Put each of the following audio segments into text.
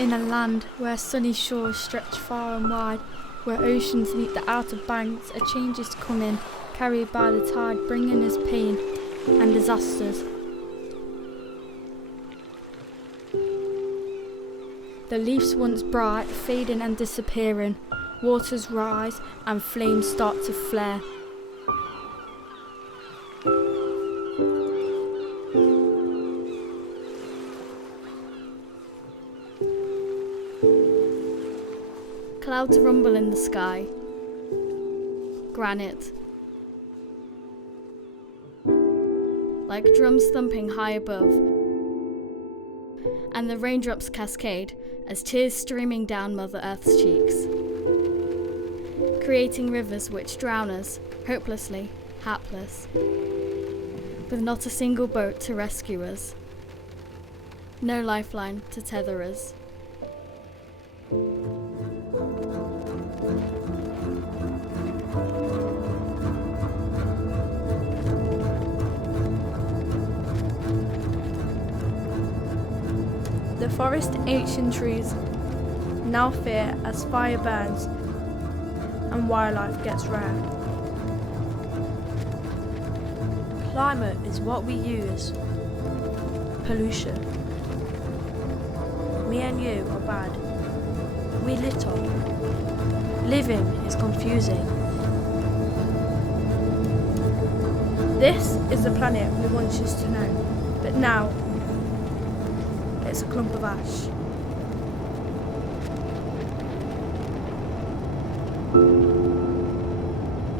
In a land where sunny shores stretch far and wide, where oceans meet the outer banks, a change is coming, carried by the tide, bringing us pain and disasters. The leaves once bright, fading and disappearing, waters rise and flames start to flare. Clouds rumble in the sky, granite, like drums thumping high above, and the raindrops cascade as tears streaming down Mother Earth's cheeks, creating rivers which drown us, hopelessly, hapless, with not a single boat to rescue us, no lifeline to tether us. The forest ancient trees now fear as fire burns and wildlife gets rare. Climate is what we use. Pollution. Me and you are bad. We litter. Living is confusing. This is the planet we want you to know, but now it's a clump of ash.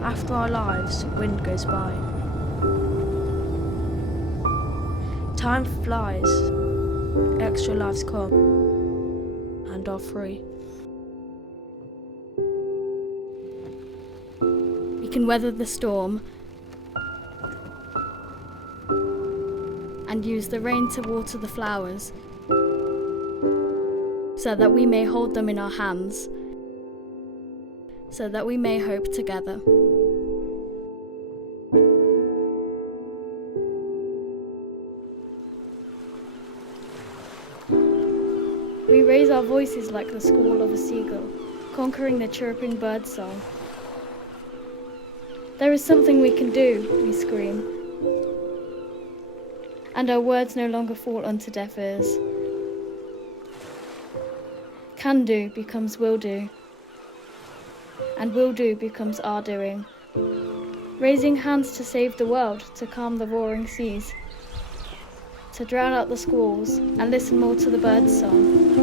After our lives, wind goes by. Time flies, extra lives come and are free. We can weather the storm and use the rain to water the flowers, so that we may hold them in our hands, so that we may hope together. We raise our voices like the squall of a seagull, conquering the chirping bird song. There is something we can do, we scream, and our words no longer fall onto deaf ears. Can do becomes will do, and will do becomes our doing. Raising hands to save the world, to calm the roaring seas, to drown out the squalls and listen more to the birds' song.